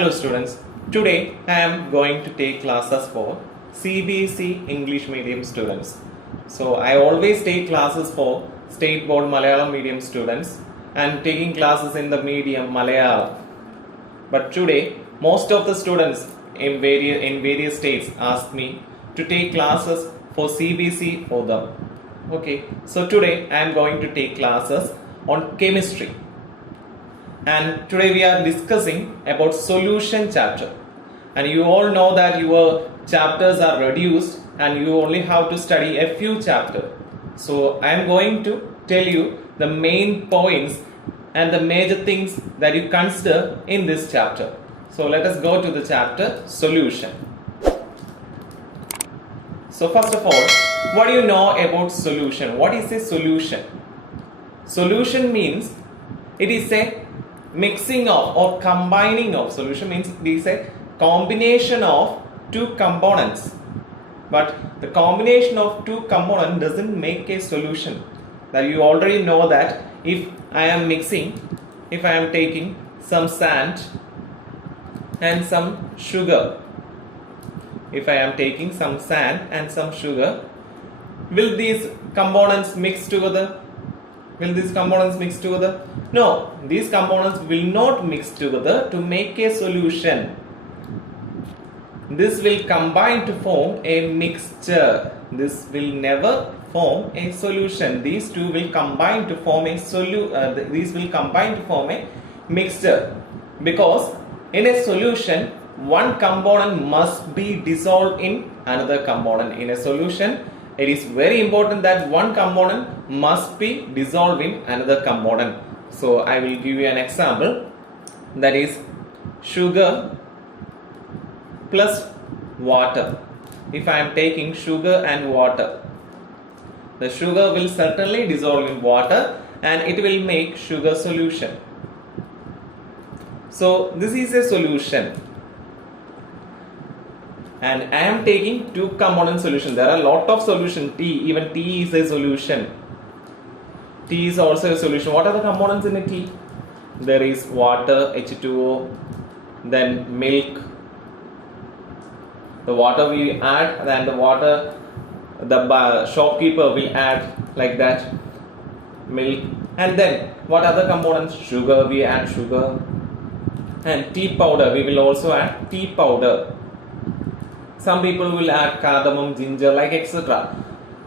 Hello students, today I am going to take classes for CBSE English medium students. So I always take classes for State Board Malayalam medium students and taking classes in the medium Malayalam. But today most of the students in various states asked me to take classes for CBSE for them. Okay, so today I am going to take classes on chemistry. And today we are discussing about solution chapter, and you all know that your chapters are reduced and you only have to study a few chapters. So I am going to tell you the main points and the major things that you consider in this chapter. So let us go to the chapter solution. So first of all, what do you know about solution? What is a solution? Solution means it is a mixing of or combining of. Solution means it is a combination of two components, but the combination of two components doesn't make a solution. That you already know that if I am taking some sand and some sugar, will these components mix together? No, these components will not mix together to make a solution. This will combine to form a mixture. This will never form a solution. These two will combine to form a mixture, because in a solution one component must be dissolved in another component. In a solution, it is very important that one component must be dissolved in another component. So I will give you an example, that is sugar plus water. If I am taking sugar and water, the sugar will certainly dissolve in water and it will make sugar solution. So this is a solution. And I am taking two component solution. There are a lot of solution. Even tea is a solution. Tea is also a solution. What are the components in a tea? There is water, H2O, then milk. The water we add, and the water the shopkeeper will add, like that, milk. And then what other components? Sugar, we add sugar. And tea powder, we will also add tea powder. Some people will add cardamom, ginger, like etc.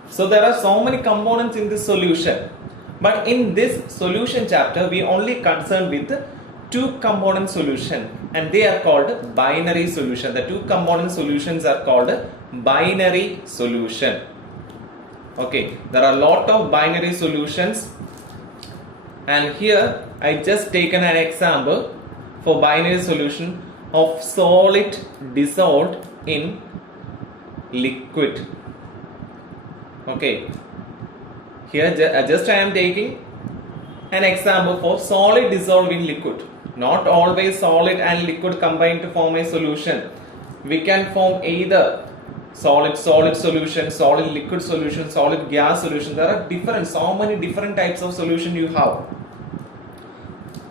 So there are so many components in this solution. But in this solution chapter, we only concerned with two component solution, and they are called binary solution. The two component solutions are called binary solution. Okay, there are a lot of binary solutions, and here I just taken an example for binary solution of solid dissolved in liquid. Okay, here just I am taking an example for solid dissolved in liquid. Not always solid and liquid combine to form a solution. We can form either solid solution, solid liquid solution, solid gas solution. There are so many different types of solution you have.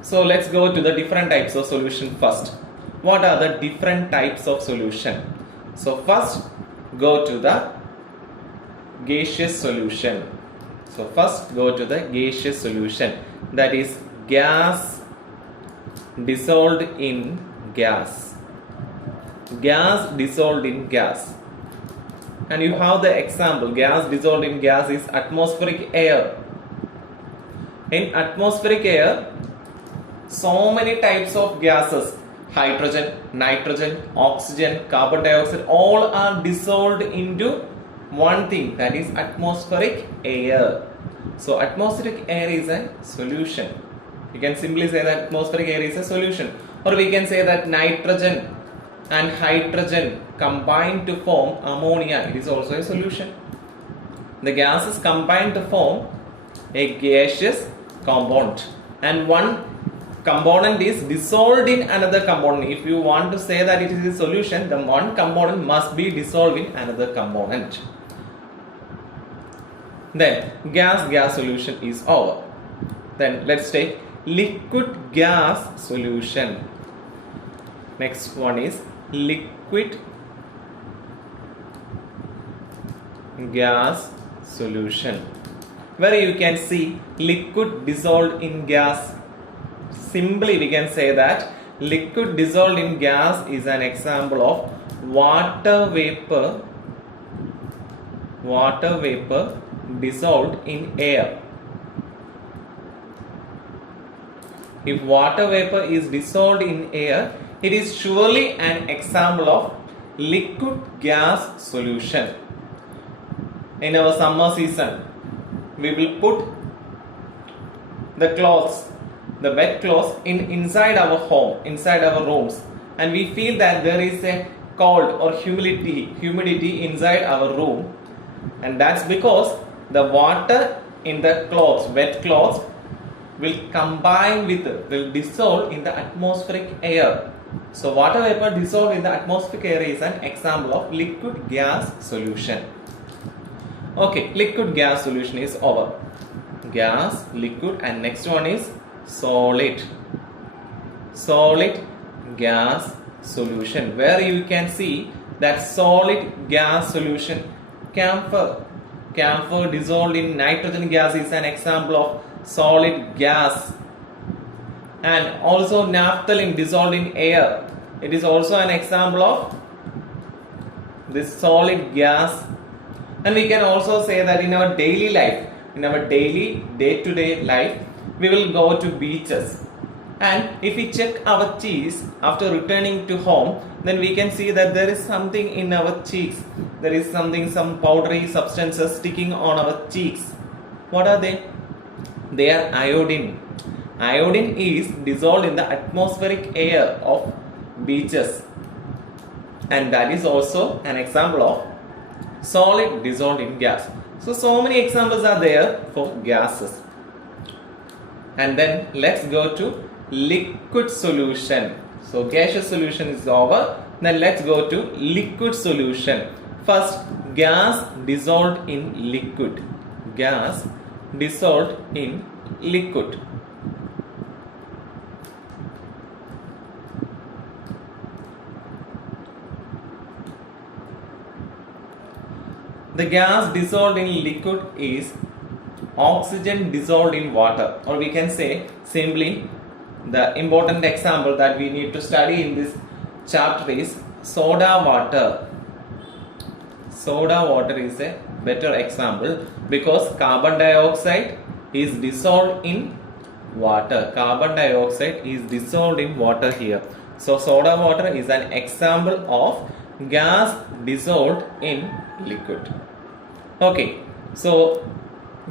So let's go to the different types of solution first. What are the different types of solution? So first go to the gaseous solution. That is gas dissolved in gas. And you have the example, gas dissolved in gas is atmospheric air. In atmospheric air, so many types of gases, hydrogen, nitrogen, oxygen, carbon dioxide, all are dissolved into one thing, that is atmospheric air. So atmospheric air is a solution. You can simply say that atmospheric air is a solution. Or we can say that nitrogen and hydrogen combine to form ammonia. It is also a solution. The gases combine to form a gaseous compound, and one component is dissolved in another component. If you want to say that it is a solution, the one component must be dissolved in another component. Then gas solution is over. Then let's take liquid gas solution. Next one is liquid gas solution, where you can see liquid dissolved in gas. Simply we can say that liquid dissolved in gas is an example of water vapor dissolved in air. If water vapor is dissolved in air, it is surely an example of liquid gas solution. In our summer season, we will put the clothes, the wet clothes inside our home, inside our rooms, and we feel that there is a cold or humidity inside our room, and that's because the water in the clothes, wet clothes, will dissolve in the atmospheric air. So water vapor dissolved in the atmospheric air is an example of liquid gas solution. Okay, liquid gas solution is over. Gas, liquid, and next one is solid. Solid gas solution, where you can see that solid gas solution, camphor dissolved in nitrogen gas is an example of solid gas, and also naphthalene dissolved in air, it is also an example of this solid gas. And we can also say that in our daily life, in our daily day-to-day life, we will go to beaches, and if we check our cheeks after returning to home, then we can see that there is something in our cheeks. There is some powdery substances sticking on our cheeks. What are they? They are iodine. Iodine is dissolved in the atmospheric air of beaches, and that is also an example of solid dissolved in gas. So many examples are there for gases. And then let's go to liquid solution. So gaseous solution is over. Then let's go to liquid solution. First, gas dissolved in liquid. Gas dissolved in liquid. The gas dissolved in liquid is oxygen dissolved in water, or we can say simply the important example that we need to study in this chapter is soda water. Soda water is a better example because carbon dioxide is dissolved in water. Carbon dioxide is dissolved in water here. So soda water is an example of gas dissolved in liquid. Okay, so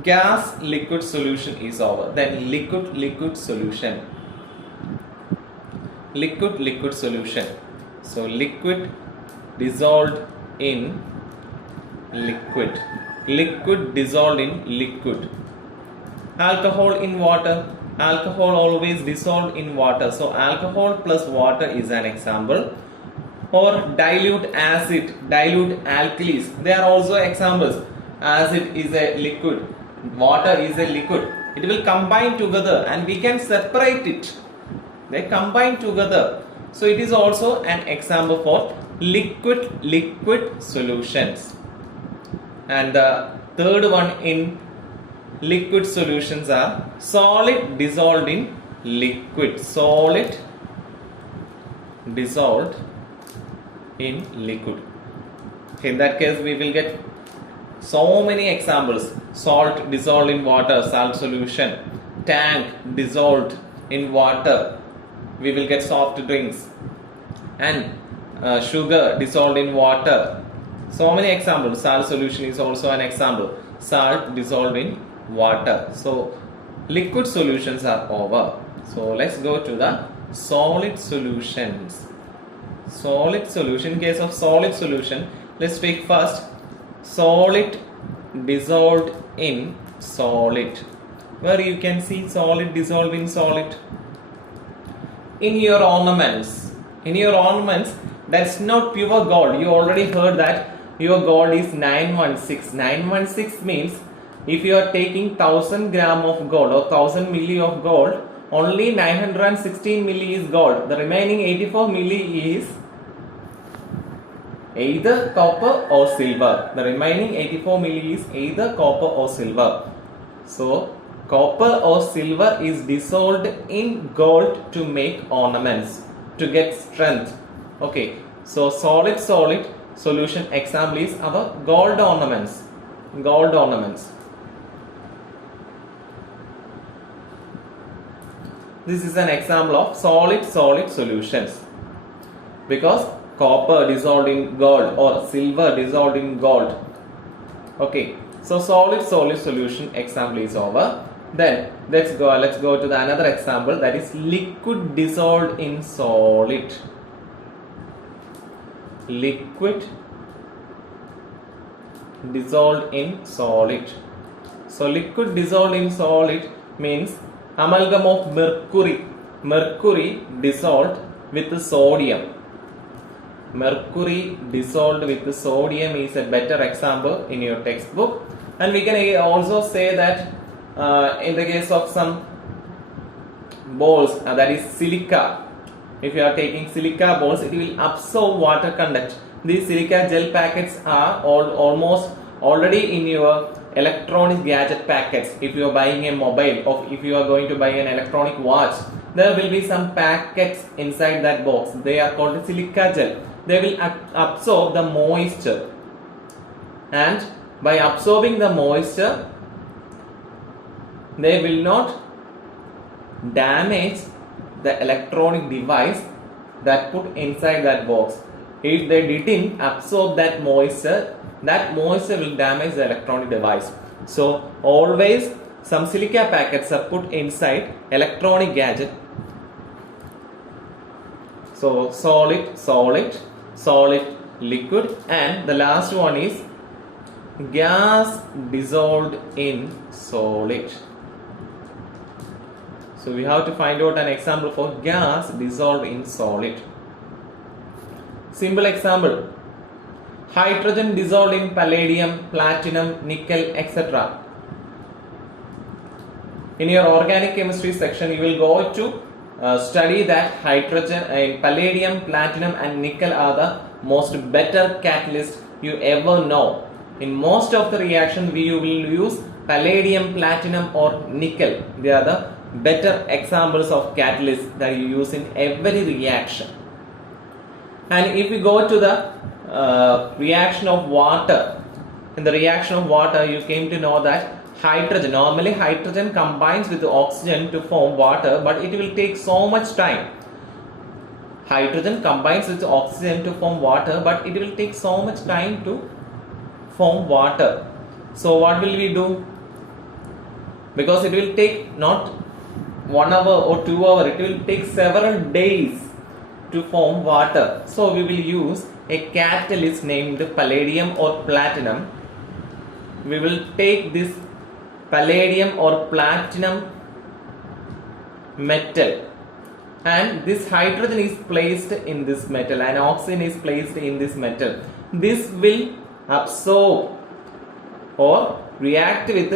gas liquid solution is over. Then liquid solution. Liquid solution. So liquid dissolved in liquid. Liquid dissolved in liquid. Alcohol in water. Alcohol always dissolved in water. So alcohol plus water is an example. Or dilute acid, dilute alkalis. They are also examples. Acid is a liquid. Water is a liquid. It will combine together and we can separate it. They combine together. So it is also an example for liquid solutions. And the third one in liquid solutions are solid dissolved in liquid. Solid dissolved in liquid. In that case we will get so many examples. Salt dissolved in water, salt solution. Tank dissolved in water, we will get soft drinks. And sugar dissolved in water. So many examples. Salt solution is also an example. Salt dissolved in water. So liquid solutions are over. So let's go to the solid solutions. Solid solution. In case of solid solution, let's take first solid dissolved in solid, where you can see solid dissolved in solid. In your ornaments, that's not pure gold. You already heard that your gold is 916. 916 means if you are taking 1000 gram of gold or 1000 milli of gold, only 916 milli is gold. The remaining 84 milli is either copper or silver. The remaining 84 milli is either copper or silver. So copper or silver is dissolved in gold to make ornaments, to get strength. Okay, so solid solution example is our gold ornaments. Gold ornaments. This is an example of solid solutions, because copper dissolved in gold or silver dissolved in gold. Okay, so solid solution example is over. Then let's go to the another example, that is liquid dissolved in solid. Liquid dissolved in solid. So liquid dissolved in solid means amalgam of mercury dissolved with sodium. Mercury dissolved with sodium is a better example in your textbook. And we can also say that in the case of some balls, that is silica. If you are taking silica balls, it will absorb water content. These silica gel packets are almost already in your electronic gadget packets. If you are buying a mobile or if you are going to buy an electronic watch, there will be some packets inside that box. They are called silica gel. They will absorb the moisture, and by absorbing the moisture, they will not damage the electronic device that put inside that box. If they didn't absorb that moisture will damage the electronic device. So always some silica packets are put inside electronic gadget. So solid, liquid, and the last one is gas dissolved in solid. So we have to find out an example for gas dissolved in solid. Simple example: hydrogen dissolved in palladium, platinum, nickel, etc. In your organic chemistry section, you will go to study that hydrogen and palladium, platinum and nickel are the most better catalyst you ever know. In most of the reaction, we will use palladium, platinum or nickel. They are the better examples of catalysts that you use in every reaction. And if we go to the reaction of water, in the reaction of water, you came to know that normally hydrogen combines with oxygen to form water, but it will take so much time. Hydrogen combines with oxygen to form water, but it will take so much time to form water. So what will we do? Because it will take not 1 hour or 2 hours, it will take several days to form water. So we will use a catalyst named palladium or platinum. We will take this palladium or platinum metal, and this hydrogen is placed in this metal and oxygen is placed in this metal. This will absorb or react with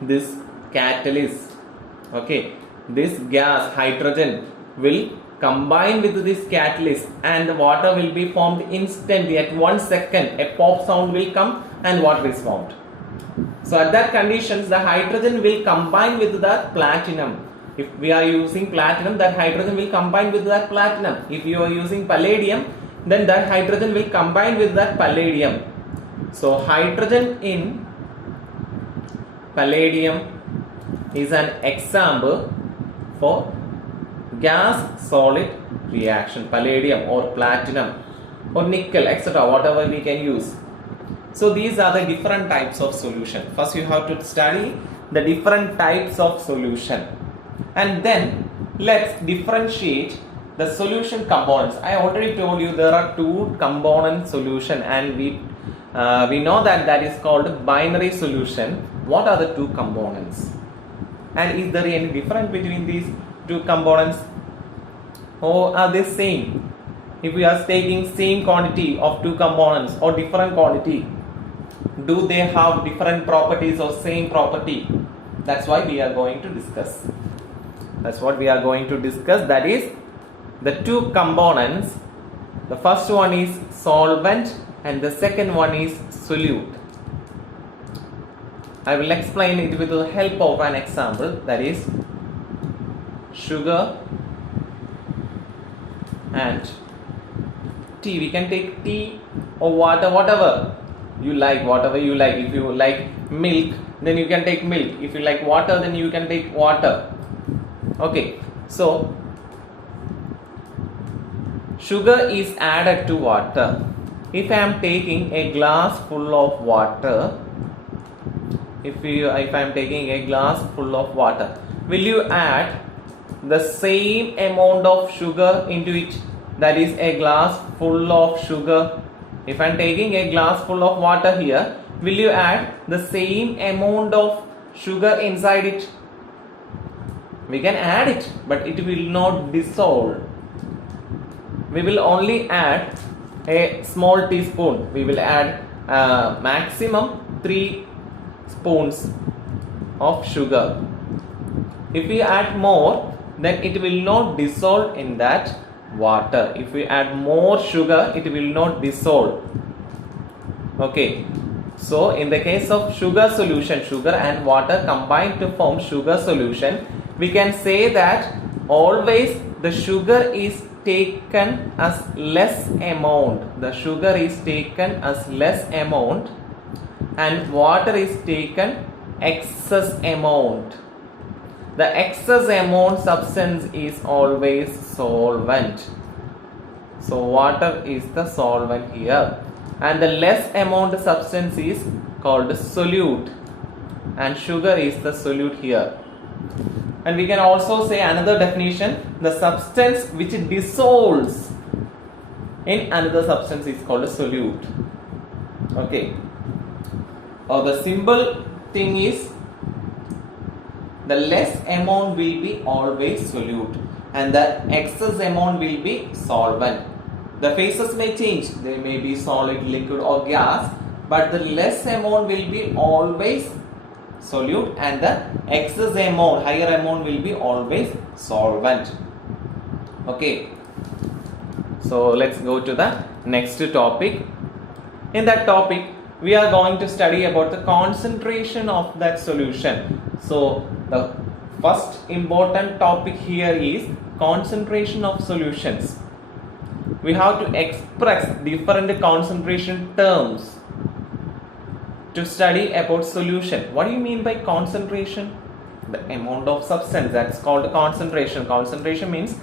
this catalyst. Okay, this gas hydrogen will combine with this catalyst and the water will be formed instantly. At 1 second, a pop sound will come and water is formed. So at that conditions, the hydrogen will combine with that platinum. If we are using platinum, that hydrogen will combine with that platinum. If you are using palladium, then that hydrogen will combine with that palladium. So hydrogen in palladium is an example for gas solid reaction, palladium or platinum or nickel, etc., whatever we can use. So these are the different types of solution. First you have to study the different types of solution, and then let's differentiate the solution components. I already told you there are 2 component solution, and we know that is called binary solution. What are the 2 components, and is there any difference between these 2 components, or are they same? If we are taking same quantity of 2 components or different quantity, do they have different properties or same property? That's why we are going to discuss. That's what we are going to discuss. That is the two components. The first one is solvent and the second one is solute. I will explain it with the help of an example, that is sugar and tea. We can take tea or water, whatever you like. If you like milk, then you can take milk. If you like water, then you can take water. Okay, so sugar is added to water. If I am taking a glass full of water, if I am taking a glass full of water, will you add the same amount of sugar into it? That is a glass full of sugar. If I am taking a glass full of water here, will you add the same amount of sugar inside it? We can add it, but it will not dissolve. We will only add a small teaspoon. We will add maximum 3 spoons of sugar. If we add more, then it will not dissolve in that water. If we add more sugar, it will not dissolve. Okay, so in the case of sugar solution, sugar and water combined to form sugar solution, we can say that always the sugar is taken as less amount. The sugar is taken as less amount and water is taken excess amount. The excess amount substance is always solvent. So water is the solvent here, and the less amount substance is called solute, and sugar is the solute here. And we can also say another definition, the substance which dissolves in another substance is called a solute. Okay. Or the simple thing is, the less amount will be always solute and the excess amount will be solvent. The phases may change, they may be solid, liquid or gas, but the less amount will be always solute and the excess amount, higher amount will be always solvent. Okay, so let's go to the next topic. In that topic, we are going to study about the concentration of that solution. So the first important topic here is concentration of solutions. We have to express different concentration terms to study about solution. What do you mean by concentration? The amount of substance, that's called concentration. Concentration means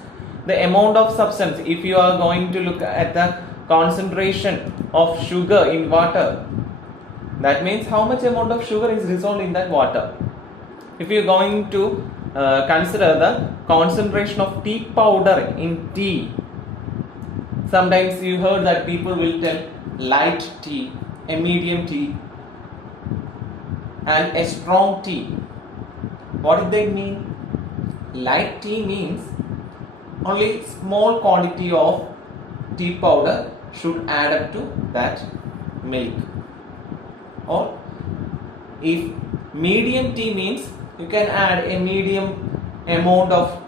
the amount of substance. If you are going to look at the concentration of sugar in water, that means how much amount of sugar is dissolved in that water. If you are going to consider the concentration of tea powder in tea, sometimes you heard that people will tell light tea, a medium tea and a strong tea. What do they mean? Light tea means only small quantity of tea powder should add up to that milk. Or if medium tea means you can add a medium amount of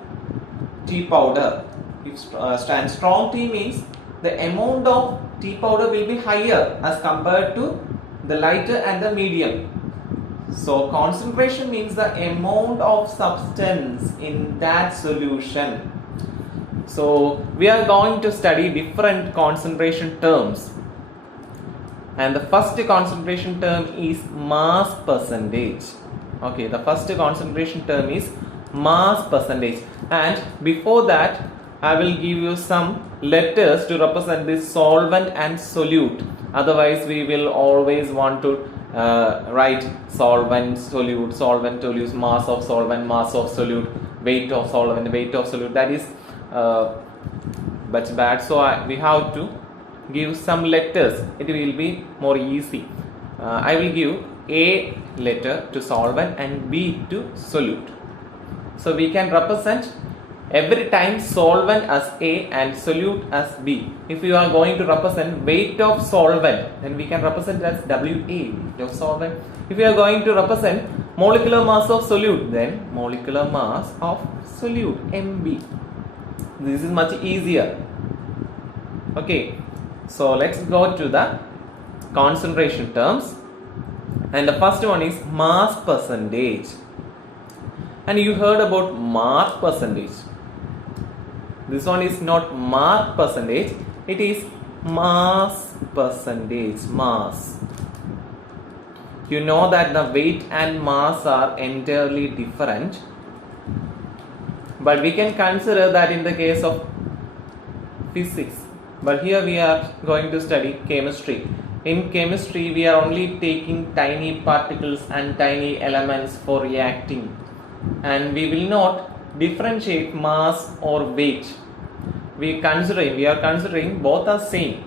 tea powder. If strong tea means the amount of tea powder will be higher as compared to the lighter and the medium. So concentration means the amount of substance in that solution. So we are going to study different concentration terms. And the first concentration term is mass percentage. Okay, the first concentration term is mass percentage. And before that, I will give you some letters to represent this solvent and solute. Otherwise, we will always want to write solvent, solute, solvent, solute, mass of solvent, mass of solute, weight of solvent, weight of solute. That is much bad. So we have to give some letters. It will be more easy. I will give A letter to solvent and B to solute. So we can represent every time solvent as A and solute as B. If you are going to represent weight of solvent, then we can represent as WA, weight of solvent. If you are going to represent molecular mass of solute, then molecular mass of solute, MB. This is much easier. Okay, so let's go to the concentration terms. And the first one is mass percentage. And you heard about mark percentage. This one is not mark percentage, it is mass percentage, mass. You know that the weight and mass are entirely different, but we can consider that in the case of physics. But here we are going to study chemistry. In chemistry, we are only taking tiny particles and tiny elements for reacting, and we will not differentiate mass or weight. We are considering both are same.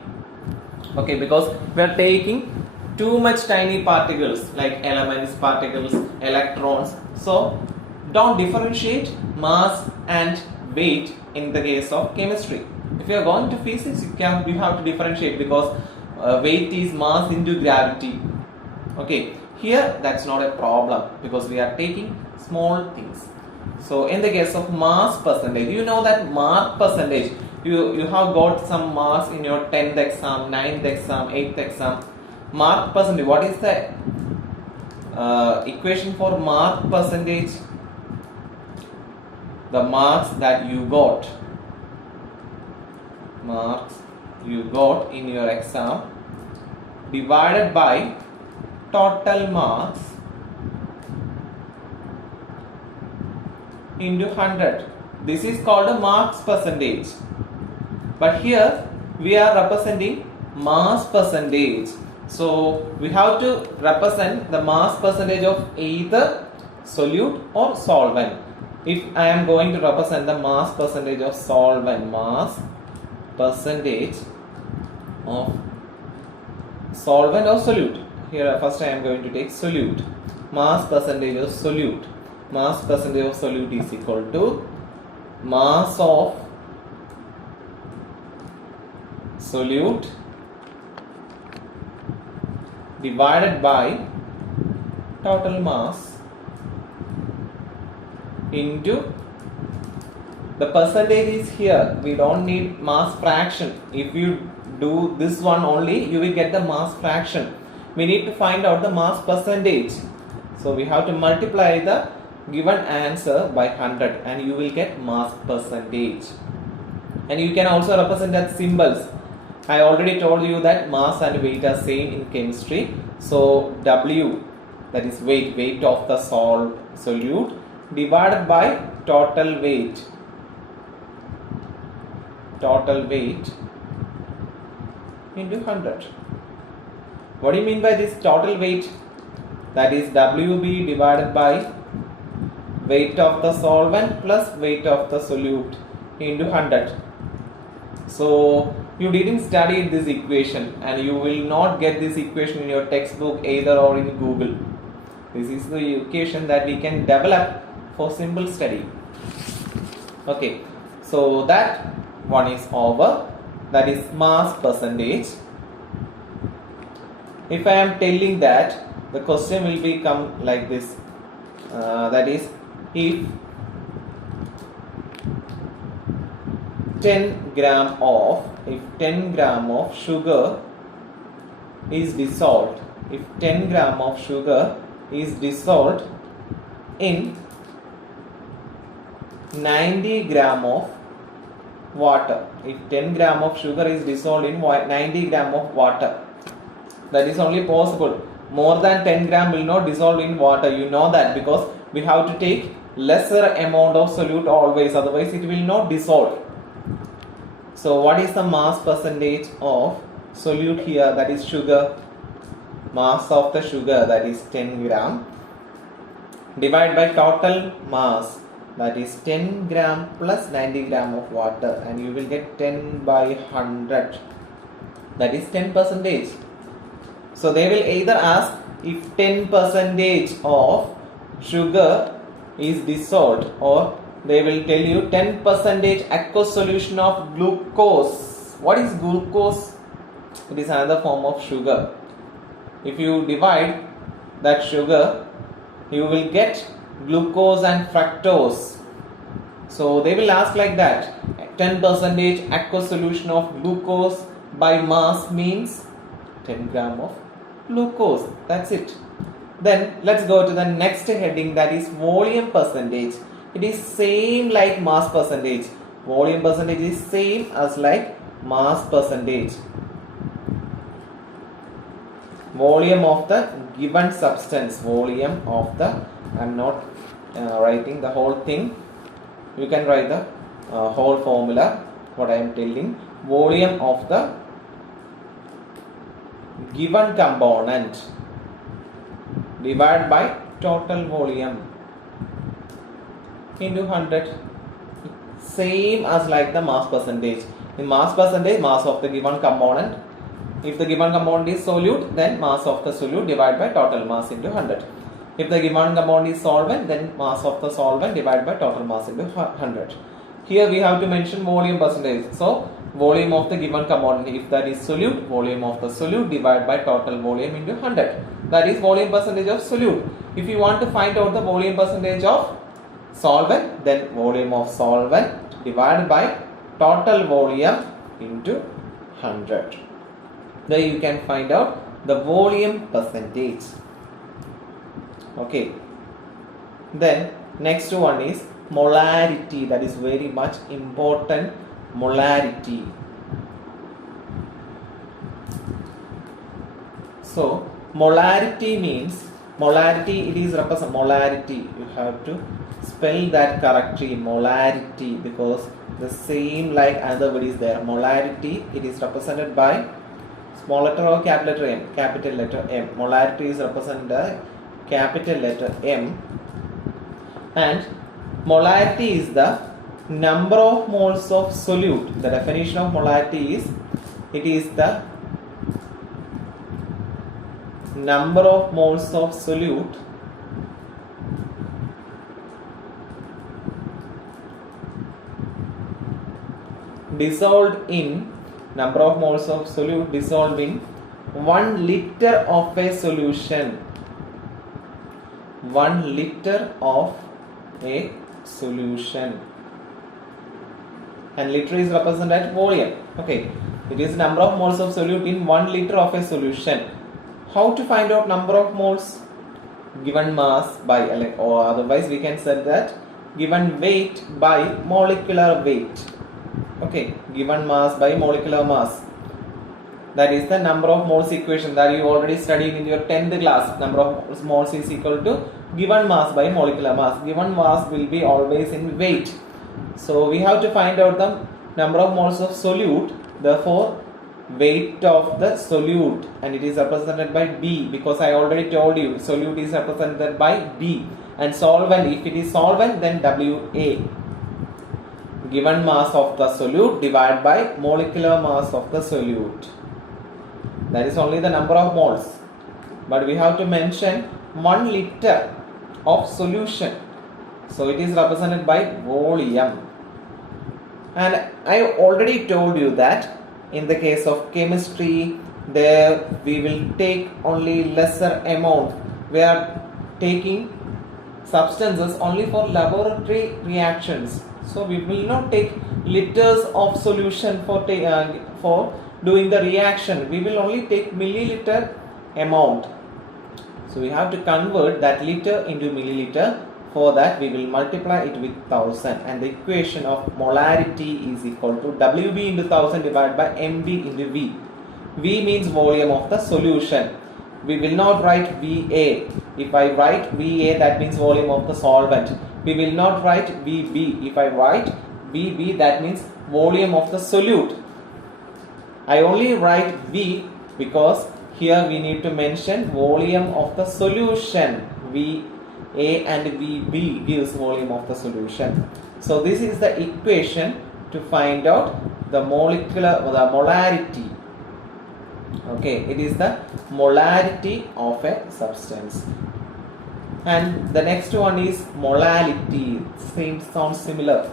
Okay, because we are taking too much tiny particles like elements, particles, electrons. So don't differentiate mass and weight in the case of chemistry. If you are going to physics, you have to differentiate, because weight is mass into gravity. Okay, here that's not a problem because we are taking small things. So in the case of mass percentage, you know that mark percentage, you have got some marks in your 10th exam, 9th exam, 8th exam. Mark percentage, what is the equation for mark percentage? The marks that you got, in your exam divided by total marks into 100. This is called a marks percentage. But here we are representing mass percentage. So we have to represent the mass percentage of either solute or solvent. If I am going to represent the mass percentage of solvent, mass percentage of solvent or solute. Here first I am going to take solute. Mass percentage of solute. Mass percentage of solute is equal to mass of solute divided by total mass into, the percentage is here, we don't need mass fraction. If you do this one only, you will get the mass fraction. We need to find out the mass percentage. So we have to multiply the given answer by 100 and you will get mass percentage. And you can also represent that symbols. I already told you that mass and weight are same in chemistry. So W, that is weight of the solute divided by total weight into 100. What do you mean by this total weight? That is WB divided by weight of the solvent plus weight of the solute into 100. So you didn't study this equation and you will not get this equation in your textbook either or in Google. This is the equation that we can develop for simple study. Okay, so that one is over. That is mass percentage. If I am telling that, the question will become like this. That is, if 10 gram of sugar is dissolved, in 90 gram of water, if 10 gram of sugar is dissolved in 90 gram of water, that is only possible. More than 10 gram will not dissolve in water. You know that because we have to take lesser amount of solute always, otherwise it will not dissolve. So what is the mass percentage of solute here? That is sugar. Mass of the sugar, that is 10 gram, divided by total mass, that is 10 gram plus 90 gram of water, and you will get 10 by 100, that is 10%. So they will either ask if 10% of sugar is dissolved or they will tell you 10% aqueous solution of glucose. What is glucose? It is another form of sugar. If you divide that sugar, you will get glucose and fructose. So they will ask like that, 10% aqueous solution of glucose by mass means 10 gram of glucose. That's it. Then let's go to the next heading, that is volume percentage. It is same like mass percentage. Volume percentage is same as like mass percentage. Volume of the given substance. Volume of the, I am not writing the whole thing. You can write the whole formula, what I am telling. Volume of the given component divided by total volume into 100. Same as like the mass percentage. In mass percentage, mass of the given component. If the given component is solute, then mass of the solute divided by total mass into 100. If the given component is solvent, then mass of the solvent divided by total mass into 100. Here we have to mention volume percentage. So volume of the given component, if that is solute, volume of the solute divided by total volume into 100. That is volume percentage of solute. If you want to find out the volume percentage of solvent, then volume of solvent divided by total volume into 100. There you can find out the volume percentage. Okay. Then next one is molarity. That is very much important. Molarity. So molarity means, molarity, it is represent molarity. You have to spell that correctly, molarity, because the same like another word is there. Molarity, it is represented by small letter or capital letter M? Capital letter M. Molarity is represented by capital letter M. And molarity is the number of moles of solute. The definition of molarity is, it is the number of moles of solute dissolved in, number of moles of solute dissolved in 1 liter of a solution. 1 liter of a solution. And liter is represented as volume. Okay. It is number of moles of solute in 1 liter of a solution. How to find out number of moles? Given mass by, or otherwise we can say that given weight by molecular weight. Okay, given mass by molecular mass. That is the number of moles equation that you already studied in your 10th class. Number of moles is equal to given mass by molecular mass. Given mass will be always in weight. So we have to find out the number of moles of solute. Therefore, weight of the solute, and it is represented by B, because I already told you solute is represented by B, and solvent, if it is solvent, then WA. Given mass of the solute divided by molecular mass of the solute. That is only the number of moles. But we have to mention 1 liter of solution. So it is represented by volume. And I already told you that in the case of chemistry, there we will take only lesser amount. We are taking substances only for laboratory reactions. So we will not take liters of solution for doing the reaction. We will only take milliliter amount. So we have to convert that liter into milliliter. For that we will multiply it with 1000, and the equation of molarity is equal to WB into 1000 divided by MB into V. V means volume of the solution. We will not write VA. If I write VA, that means volume of the solvent. We will not write VB. If I write VB, that means volume of the solute. I only write V because here we need to mention volume of the solution. VA and VB gives volume of the solution. So this is the equation to find out the molarity. Okay, it is the molarity of a substance. And the next one is molality. Same sounds similar.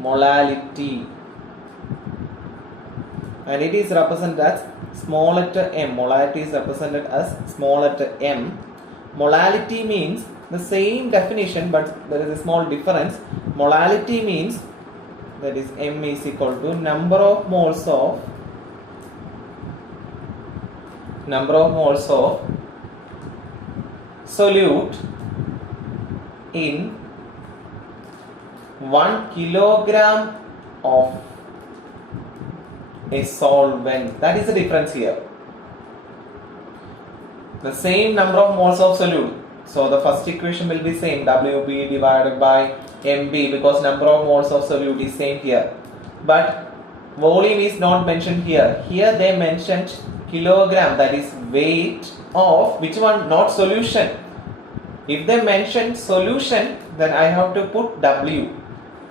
Molality. And it is represented as small letter m. Molality is represented as small letter m. Molality means the same definition, but there is a small difference. Molality means that is m is equal to number of moles of solute in 1 kilogram of a solvent. That is the difference here. The same number of moles of solute. So the first equation will be same, Wb divided by Mb, because number of moles of solute is same here. But volume is not mentioned here. Here they mentioned kilogram, that is weight of which one? Not solution. If they mention solution, then I have to put W.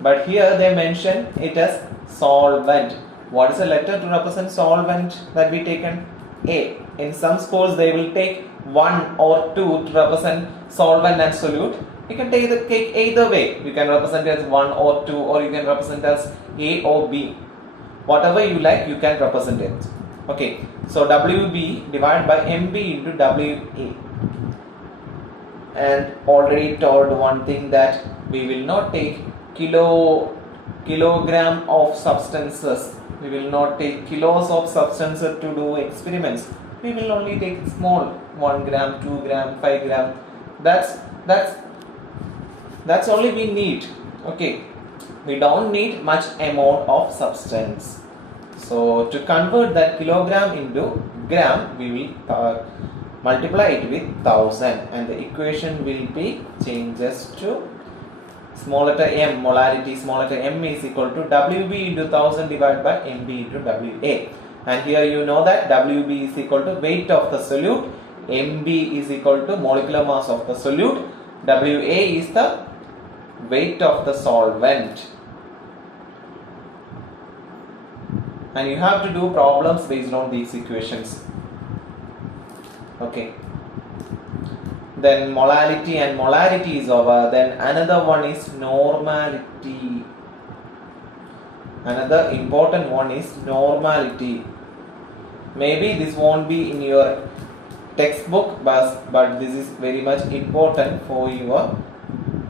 But here they mention it as solvent. What is the letter to represent solvent that we taken? A. In some schools they will take 1 or 2 to represent solvent and solute. You can take the cake either way. You can represent it as 1 or 2, or you can represent as A or B. Whatever you like, you can represent it. Okay. So WB divided by MB into WA. And already told one thing, that we will not take kilogram of substances. We will not take kilos of substances to do experiments. We will only take small 1 gram, 2 gram, 5 gram. That's only we need. Okay, we don't need much amount of substance. So to convert that kilogram into gram, we will multiply it with 1000, and the equation will be changes to small letter m, molarity small letter m is equal to Wb into 1000 divided by Mb into Wa. And here you know that Wb is equal to weight of the solute, Mb is equal to molecular mass of the solute, Wa is the weight of the solvent. And you have to do problems based on these equations. Okay. Then molality and molarity is over. Then another one is normality. Another important one is normality. Maybe this won't be in your textbook, but this is very much important for your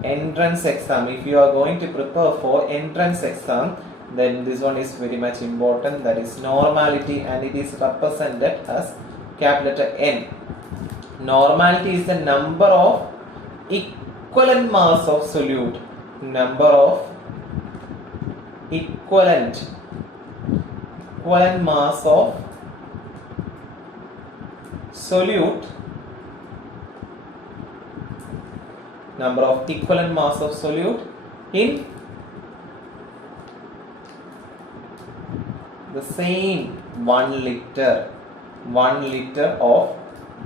entrance exam. If you are going to prepare for entrance exam, then this one is very much important. That is normality, and it is represented as capital letter N. Normality is the number of equivalent mass of solute. Number of equivalent mass of solute. Number of equivalent mass of solute in the same 1 liter. 1 liter of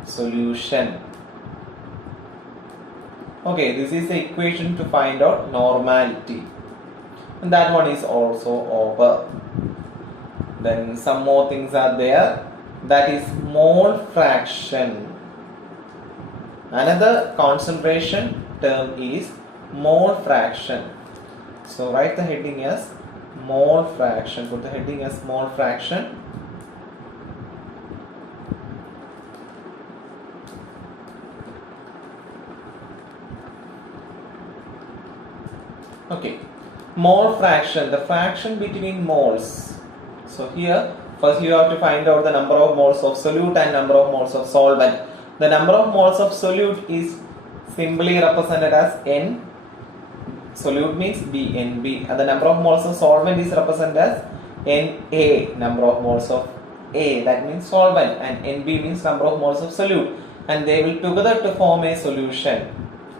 solution. Okay, this is the equation to find out normality, and that one is also over. Then some more things are there, that is mole fraction. Another concentration term is mole fraction. So write the heading as mole fraction. Put the heading as mole fraction. Okay, mole fraction, the fraction between moles. So here first you have to find out the number of moles of solute and number of moles of solvent. The number of moles of solute is simply represented as N. Solute means BNB, and the number of moles of solvent is represented as Na, number of moles of A, that means solvent, and NB means number of moles of solute, and they will together to form a solution.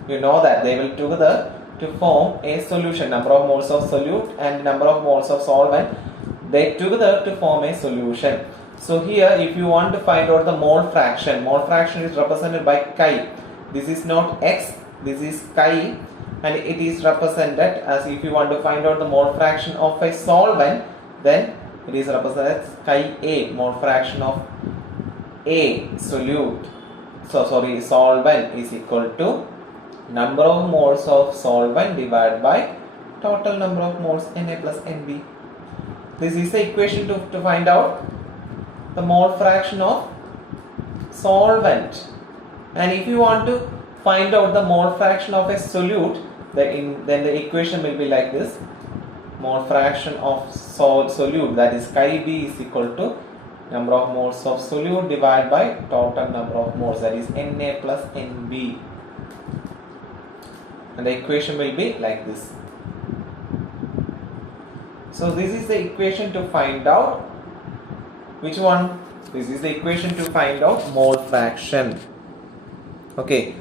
You know that they will together to form a solution. Number of moles of solute and number of moles of solvent, they together to form a solution. So here if you want to find out the mole fraction is represented by chi. This is not X, this is chi, and it is represented as, if you want to find out the mole fraction of a solvent, then it is represented as chi A, mole fraction of A solute. solvent is equal to number of moles of solvent divided by total number of moles Na plus Nb. This is the equation to find out the mole fraction of solvent. And if you want to find out the mole fraction of a solute, then the equation will be like this. Mole fraction of solute, that is chi b, is equal to number of moles of solute divided by total number of moles, that is Na plus Nb. And the equation will be like this. So this is the equation to find out which one? This is the equation to find out mole fraction. Okay.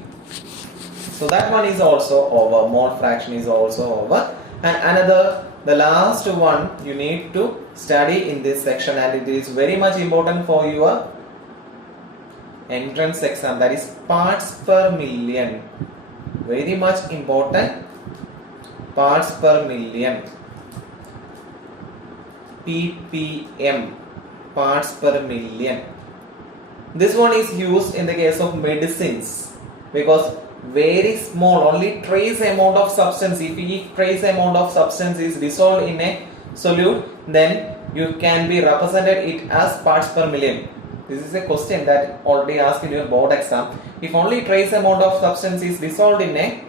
So that one is also over. Mole fraction is also over. And the last one you need to study in this section, and it is very much important for your entrance exam, that is parts per million. Very much important. Parts per million. ppm, parts per million. This one is used in the case of medicines because very small, only trace amount of substance. If trace amount of substance is dissolved in a solute, then you can be represented it as parts per million. This is a question that already asked in your board exam. If only trace amount of substance is dissolved in a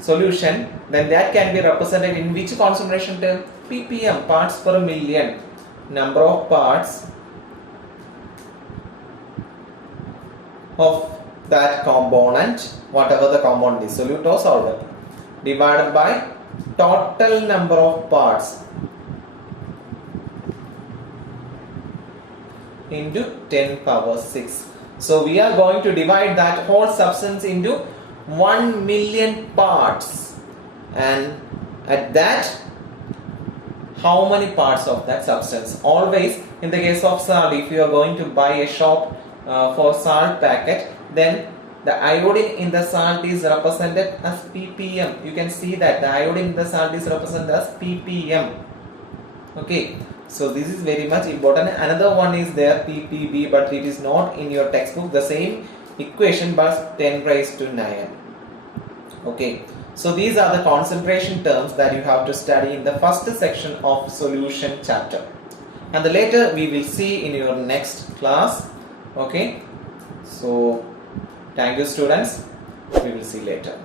solution, then that can be represented in which concentration term? ppm, parts per million. Number of parts of that component, whatever the component is, solute or solvent, divided by total number of parts into 10 power 6. So we are going to divide that whole substance into 1 million parts, and at that, how many parts of that substance? Always in the case of salt, if you are going to buy a shop for salt packet, then the iodine in the salt is represented as ppm. You can see that the iodine in the salt is represented as ppm. Okay, so this is very much important. Another one is there, ppb, but it is not in your textbook. The same equation but 10 raised to 9. Okay, so these are the concentration terms that you have to study in the first section of solution chapter, and the later we will see in your next class. Okay, so thank you students, we will see later.